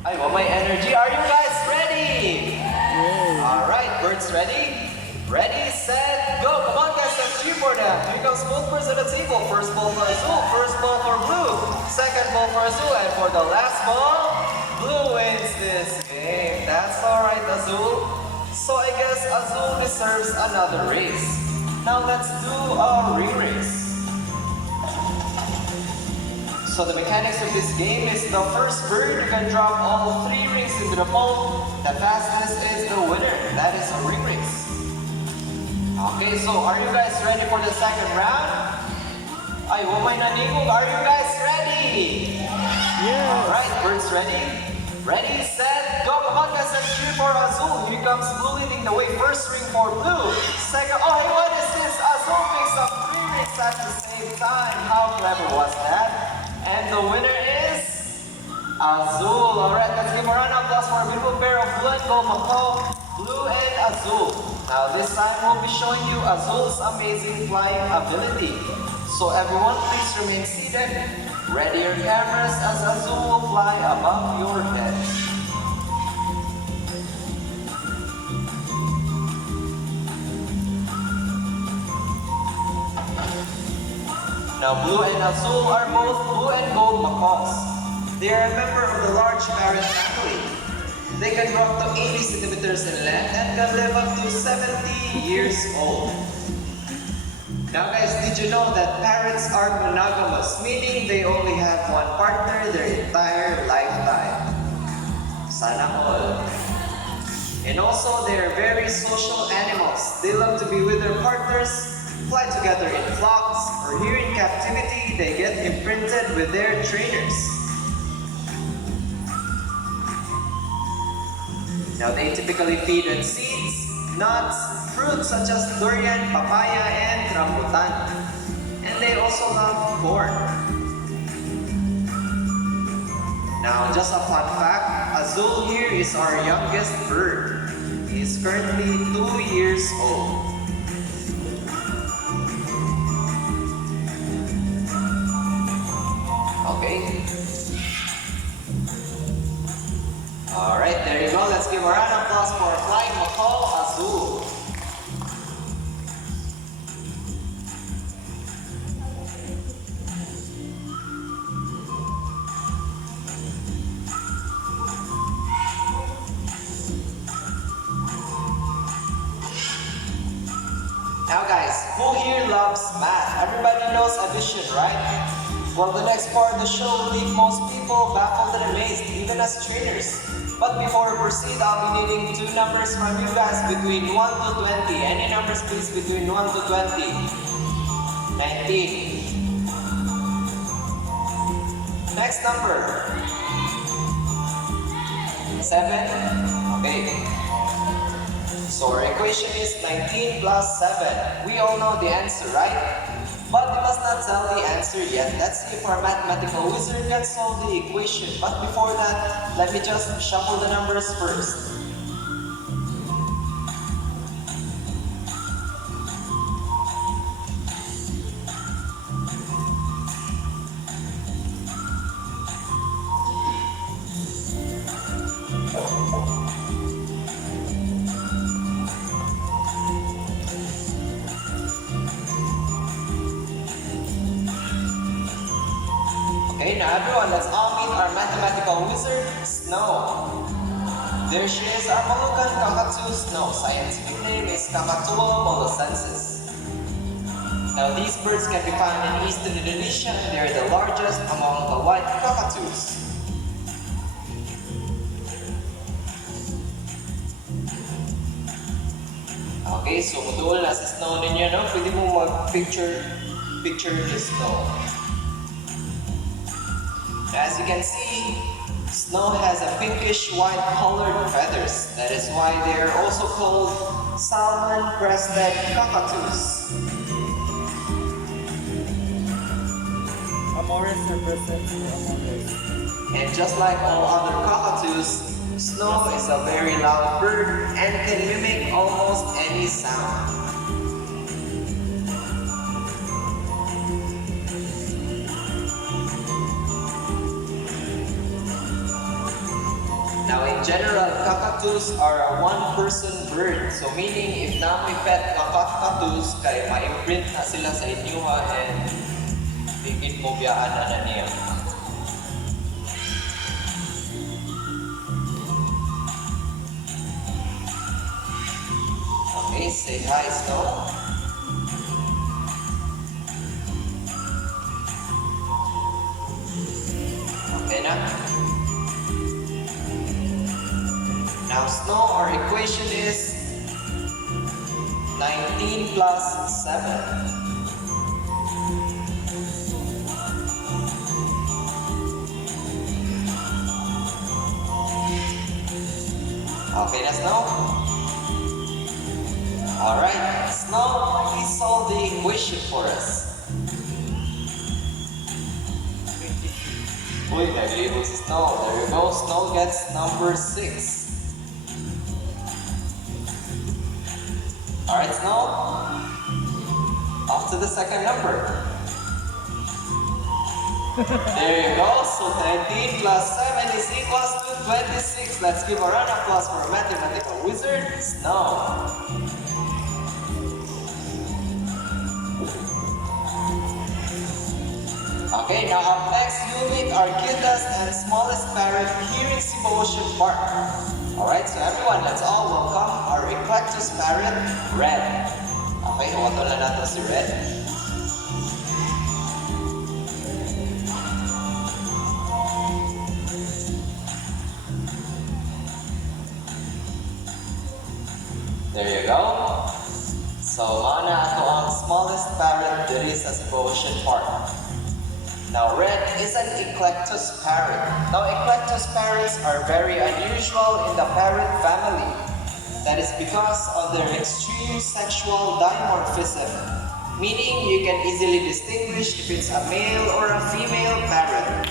I want my energy. Are you guys ready? Alright, birds ready? Ready, set, go! Come on guys, let's cheer for them. Here comes both birds on the table. First ball for Azul, first ball for Blue. Second ball for Azul, and for the last ball, Blue wins this game. That's alright, Azul. So I guess Azul deserves another race. Now let's do a re-race. So the mechanics of this game is the first bird can drop all 3 rings into the pole. The fastest is the winner. That is a ring race. Okay, so are you guys ready for the second round? Ay, umay naningog. Are you guys ready? Yeah. Alright, birds ready? Ready, set, go! Come on guys, let's cheer for Azul. Here comes Blue leading the way. First ring for Blue. Second, oh hey, what is this? Azul picks up 3 rings at the same time. How clever was that? And the winner is Azul. Alright, let's give a round of applause for a beautiful pair of blue and gold Macau. Blue and Azul. Now this time we'll be showing you Azul's amazing flying ability. So everyone please remain seated. Ready your cameras as Azul will fly above your head. Now Blue and Azul are both blue and gold macaws. They are a member of the large parrot family. They can grow up to 80 centimeters in length and can live up to 70 years old. Now guys, did you know that parrots are monogamous, meaning they only have one partner their entire lifetime? Sana all. And also, they are very social animals. They love to be with their partners, fly together in flocks, or here in captivity, they get imprinted with their trainers. Now they typically feed on seeds, nuts, fruits such as durian, papaya, and rambutan. And they also love corn. Now just a fun fact, Azul here is our youngest bird. He is currently 2 years old. Okay. Alright, there you go. Let's give a round of applause for flying macaw Azul. Now guys, who here loves math? Everybody knows addition, right? Well, the next part of the show will leave most people baffled and amazed, even as trainers. But before we proceed, I'll be needing 2 numbers from you guys between 1 to 20. Any numbers please between 1 to 20? 19. Next number. 7. Okay. So our equation is 19 plus 7. We all know the answer, right? But we must not tell the answer yet. Let's see if our mathematical wizard can solve the equation. But before that, let me just shuffle the numbers first. Okay, now everyone, let's all meet our mathematical wizard, Snow. There she is, our Moluccan cockatoo Snow. Scientific name is Kakatua molucensis. Now these birds can be found in eastern Indonesia and they are the largest among the white cockatoos. Okay, so mutual na si Snow ninyo, no? Pwede mo mag-picture the Snow. As you can see, Snow has a pinkish white colored feathers. That is why they are also called salmon-breasted cockatoos. Amores represents the Amores. And just like all other cockatoos, Snow is a very loud bird and can mimic almost any sound. Now in general, cockatoos are a one-person bird. So meaning, if namoy pet nga cockatoos, kay ma-imprint na sila sa inyo ha, and higit mo biyaan na niya. Okay, say hi, Snow. Okay na? Now, Snow, our equation is 19 plus 7. Okay na, Snow? Alright, Snow, please solve the equation for us. Uy, naglibot si Snow. There you go. Snow gets number 6. Alright, Snow. Off to the second number. There you go. So 19 plus 7 is equals to 26. Let's give a round of applause for a mathematical wizard, Snow. Okay, now up next, you'll meet our cutest and smallest parrot here in Cebu Ocean Park. Alright, so everyone, let's all welcome our eclectus parrot, Red. Okay, huwato na natin si Red. There you go. So, mauna ato ang smallest parrot diri sa Cebu Ocean Park. Now, Red is an eclectus parrot. Now, eclectus parrots are very unusual in the parrot family. That is because of their extreme sexual dimorphism, meaning you can easily distinguish if it's a male or a female parrot.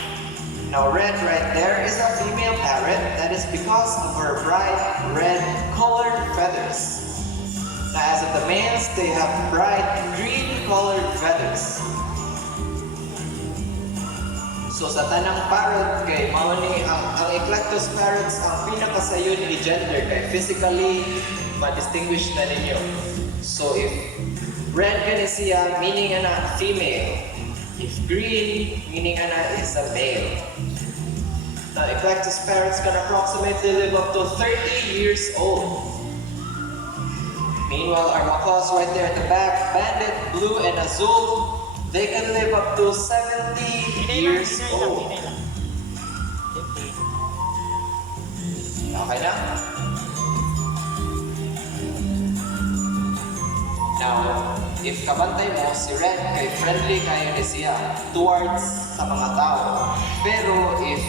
Now, Red right there is a female parrot. That is because of her bright red colored feathers. Now, as of the males, they have bright green colored feathers. So sa tanang parrot kay mao ni ang eclectus parrots ang pinakasayon ni gender kay physically ma-distinguish na ninyo. So if red gani siya, meaning ana female. If green, meaning ana is a male. Now eclectus parrots can approximately live up to 30 years old. Meanwhile, our macaws right there at the back, banded, blue, and azul, they can live up to 70 years old. Okay na? Now, if kabantay mo, si Red kay friendly kayo ni siya towards sa mga tao. Pero if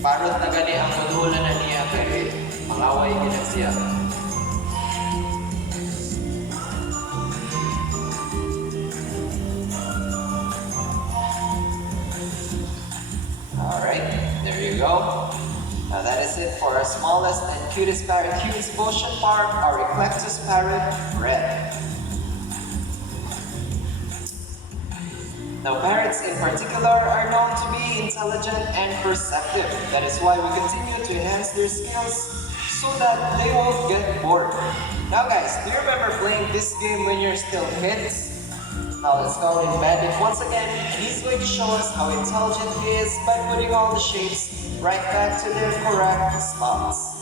parot na gani ang madulan na niya kay mangaway gina siya. Alright, there you go. Now that is it for our smallest and cutest parrot here in Cebu Ocean Park, our eclectus parrot, Red. Now parrots in particular are known to be intelligent and perceptive. That is why we continue to enhance their skills so that they won't get bored. Now guys, do you remember playing this game when you're still kids? Now let's call in Bandit once again, and he's going to show us how intelligent he is by putting all the shapes right back to their correct spots.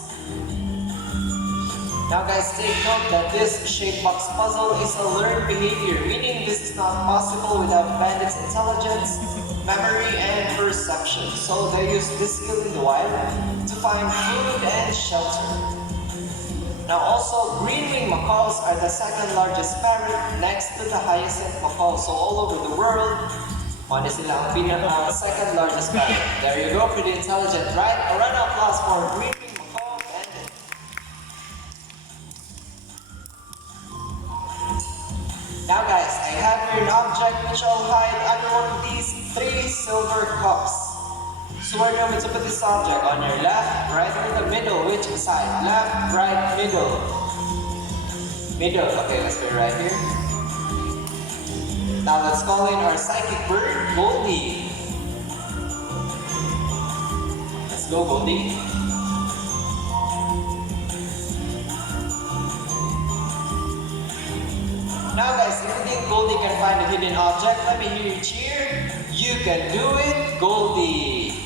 Now guys, take note that this shape box puzzle is a learned behavior, meaning this is not possible without Bandit's intelligence, memory, and perception. So they use this skill in the wild to find food and shelter. Now also, green-winged macaws are the second largest parrot next to the hyacinth macaw. So all over the world, one is sila ang second largest parrot. There you go, pretty intelligent, right? A round of applause for green-winged macaw Bandit. Now guys, I have here an object which I'll hide under one of these 3 silver cups. So we're going to put this object on your left, right, or the middle. Which side? Left, right, middle. Middle. Okay, let's put it right here. Now let's call in our psychic bird, Goldie. Let's go, Goldie. Now guys, if you think Goldie can find a hidden object, let me hear you cheer. You can do it, Goldie.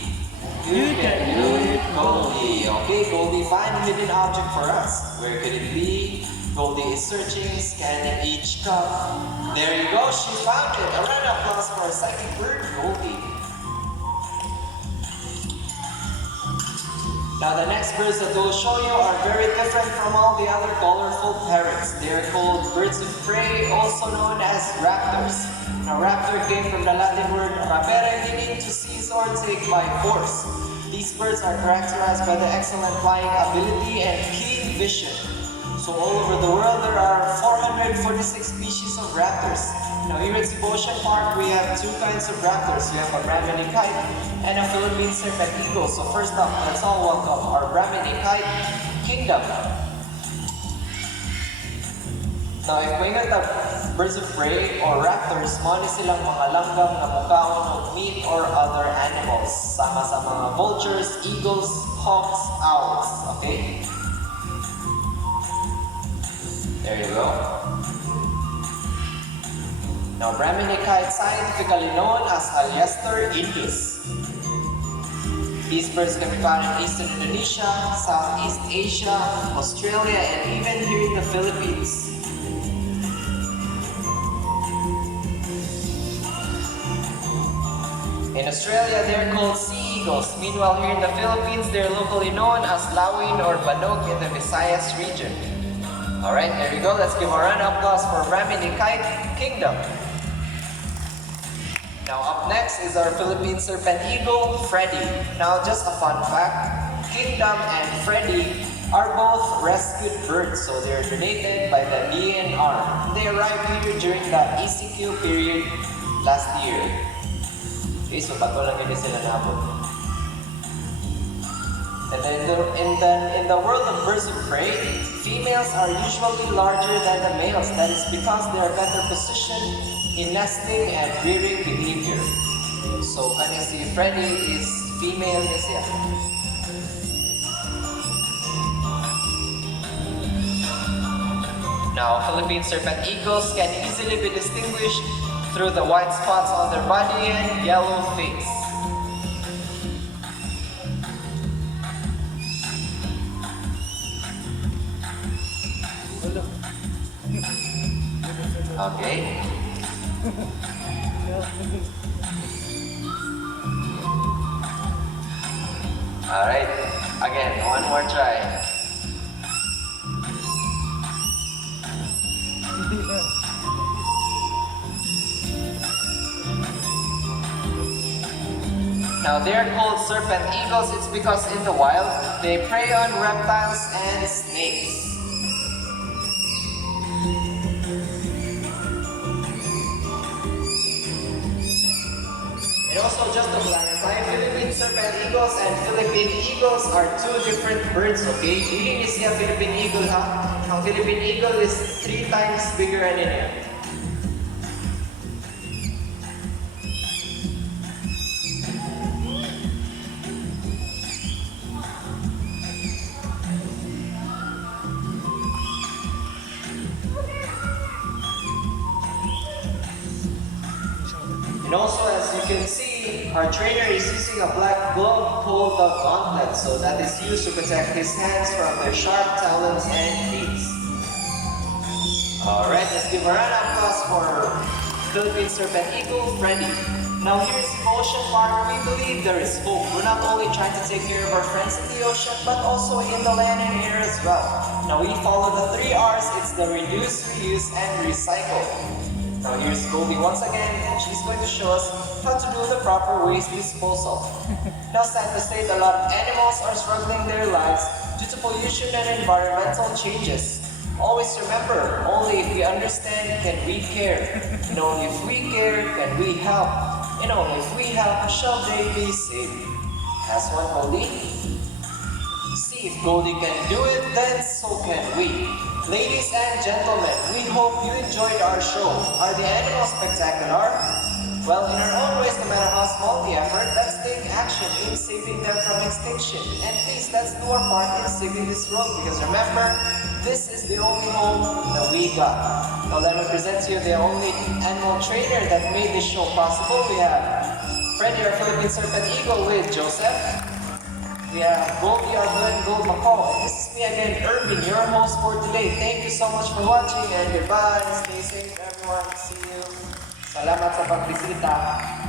You can do it, Goldie. Okay, Goldie, find a hidden object for us. Where could it be? Goldie is searching, scanning each cup. There you go, she found it. A round of applause for our psychic bird, Goldie. Now the next birds that we'll show you are very different from all the other colorful parrots. They are called birds of prey, also known as raptors. Now raptor came from the Latin word rapere, meaning to seize or take by force. These birds are characterized by the excellent flying ability and keen vision. So all over the world there are 446 species of raptors. Now here at Cebu Ocean Park we have two kinds of raptors. We have a Brahminy kite and a Philippine serpent eagle. So first up, let's all welcome our Brahminy kite kingdom. Now if we got the birds of prey or raptors, mo ni silang mga langgam na mukaon of meat or other animals. Sama sa mga vultures, eagles, hawks, owls. Okay? There you go. Now, Brahminy kite, scientifically known as Haliaster indus. These birds can be found in eastern Indonesia, Southeast Asia, Australia, and even here in the Philippines. In Australia, they're called sea eagles. Meanwhile, here in the Philippines, they're locally known as lawin or banog in the Visayas region. Alright, there we go. Let's give a round of applause for Brahminy kite kingdom. Now up next is our Philippine serpent eagle, Freddy. Now just a fun fact, Kingdom and Freddy are both rescued birds, so they're donated by the DNR. They arrived here during the ECQ period last year. Okay, so bago lang yun sila nabot. And then in the world of birds of prey, females are usually larger than the males. That is because they are better positioned in nesting and rearing behavior. So kanya si Freddy is female niya siya. Now, Philippine serpent eagles can easily be distinguished through the white spots on their body and yellow face. Okay. Alright. Again, one more try. Now they're called serpent eagles. It's because in the wild, they prey on reptiles and snakes. And also, just to clarify, Philippine serpent eagles and Philippine eagles are two different birds, okay? Dili ni siya Philippine eagle, ha? Ang Philippine eagle is 3 times bigger than niya. And also, as you can see, our trainer is using a black glove called the gauntlet, so that is used to protect his hands from their sharp talons and teeth. Alright, let's give a round of applause for Philippine serpent eagle, Freddy. Now here in Cebu Ocean Park, we believe there is hope. We're not only trying to take care of our friends in the ocean, but also in the land and air as well. Now we follow the 3 R's. It's the reduce, reuse, and recycle. Now here's Goldie once again, and she's going to show us how to do the proper waste disposal. Now sad to say, a lot of animals are struggling their lives due to pollution and environmental changes. Always remember, only if we understand can we care. And only if we care can we help. And only if we help shall they be saved. That's one, Goldie. See if Goldie can do it, then so can we. Ladies and gentlemen, we hope you enjoyed our show. Are the animals spectacular? Well, in our own ways, no matter how small the effort, let's take action in saving them from extinction. And please, let's do our part in saving this world, because remember, this is the only home that we got. Now let me present to you the only animal trainer that made this show possible. We have Freddy, our Philippine Serpent Eagle, with Joseph. We have Goldie, our Blue and Gold Macaw. And this is me again, Irvin, your host for today. Thank you so much for watching and goodbye. Stay safe everyone. See you. Salamat sa pagbisita.